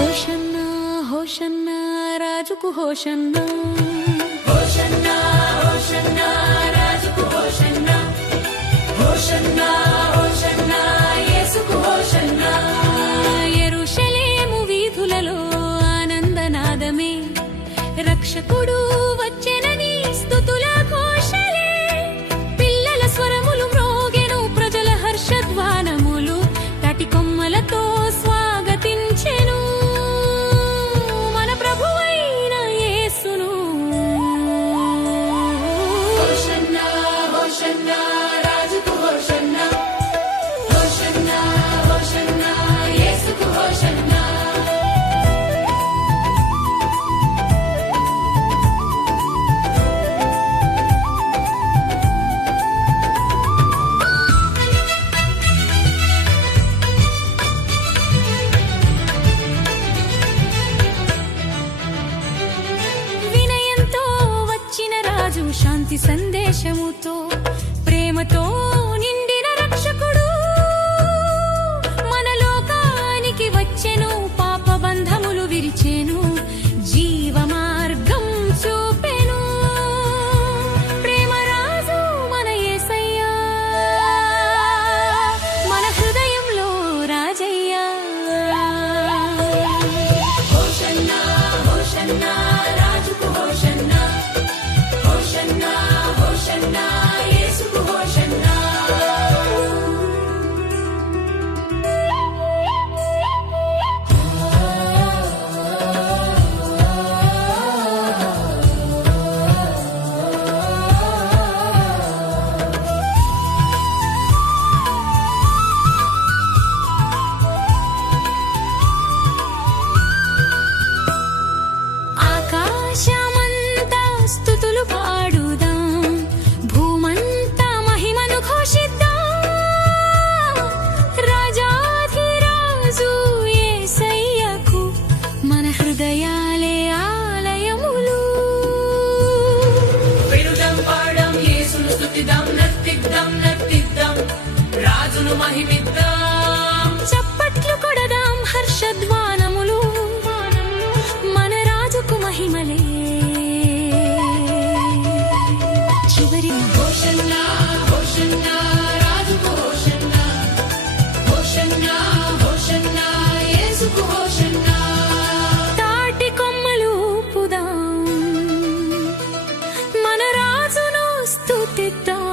హోషన్నా హోషన్నా రాజుకు హోషన్నా, హోషన్నా హోషన్నా రాజుకు హోషన్నా, హోషన్నా హోషన్నా యేసుకు హోషన్నా. యెరూషలేము వీధులలో ఆనందనాదమే, రక్షకుడు వచ్చెనని స్తుతుల ఘోషలే. పిల్లల స్వరములు మ్రోగెను, ప్రజల హర్షధ్వానములు తాటి కొమ్మలతో స్వాగతించెను మన ప్రభువైన యేసును. హోషన్నా హోషన్నా రాజుకు హోషన్నా, హోషన్నా హోషన్నా యేసుకు హోషన్నా. వినయంతో వచ్చిన రాజు, శాంతి సందేశముతో ప్రేమతో నిండిన రక్షకుడు మన లోకానికి వచ్చెను. పాప బంధములు విరిచెను, జీవ మార్గం చూపెను. ప్రేమ రాజు మన యేసయ్యా, మన హృదయంలో రాజయ్యా. హోషన్నా హోషన్నా రాజుకు హోషన్నా, హోషన్నా హోషన్నా యేసుకు హోషన్నా. ఆకాశమంతా స్తుతులు పాడుదాం, భూమంతా మహిమను ఘోషిద్దాం. రాజాధిరాజు యేసయ్యకు మన హృదయాలే ఆలయములు. వినుదాం పాడదాం యేసును స్తుతిద్దాం, నర్తిద్దాం నర్తిద్దాం రాజును మహిమిద్దాం. చప్పట్లు కొడదాం హర్షధ్వానములు, మన రాజుకు మహిమలే. చివరి హోషన్నా హోషన్నా రాజుకు హోషన్నా, హోషన్నా హోషన్నా యేసుకు హోషన్నా. తాటి కొమ్మలు ఊపుదాం, మన రాజును స్తుతిద్దాం.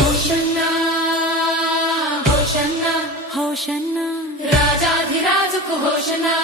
హోషన్నా హోషన్నా హోషన్నా రాజాధిరాజుకు హోషన్నా.